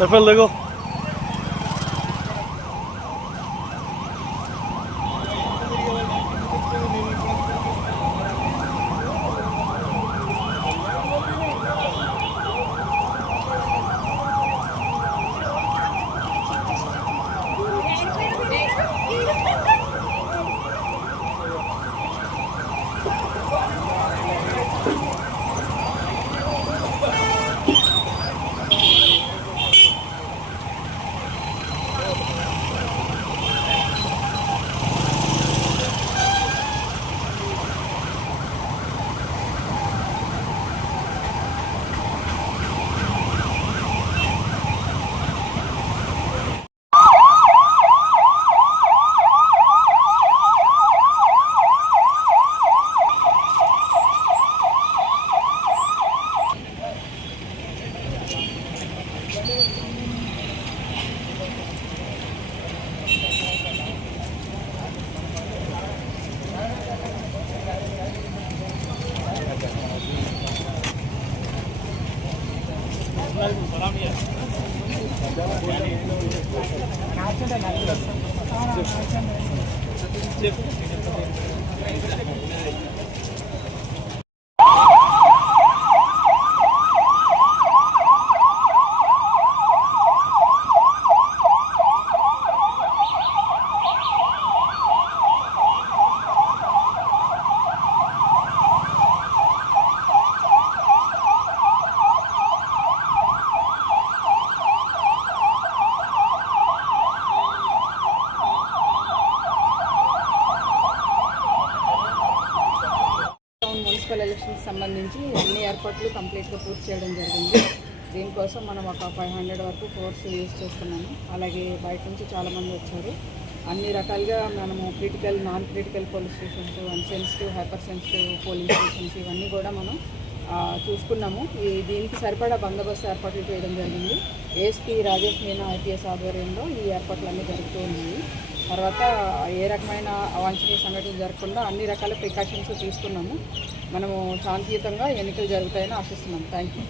सफल देखो మున్సిపల్ ఎలక్షన్కి సంబంధించి అన్ని ఏర్పాట్లు కంప్లీట్గా పూర్తి చేయడం జరిగింది. దీనికోసం మనం ఒక 500 వరకు ఫోర్స్ యూజ్ చేస్తున్నాము. అలాగే బయట నుంచి చాలామంది వచ్చారు. అన్ని రకాలుగా మనము critical, non critical police stations, unsensitive, hyper sensitive police stations ఇవన్నీ కూడా మనం చూసుకున్నాము. దీనికి సరిపడా బందోబస్తు ఏర్పాట్లు చేయడం జరిగింది. ఏఎస్పీ రాజేష్ మీనా ఐపీఎస్ ఆధ్వర్యంలో ఈ ఏర్పాట్లన్నీ జరుగుతూ ఉన్నాయి. తర్వాత ఏ రకమైన అవాంఛనీయ సంఘటనలు జరగకుండా అన్ని రకాల ప్రికాషన్స్ తీసుకున్నాము. మనము శాంతియుతంగా ఎన్నికలు జరుగుతాయని ఆశిస్తున్నాము. Thank you.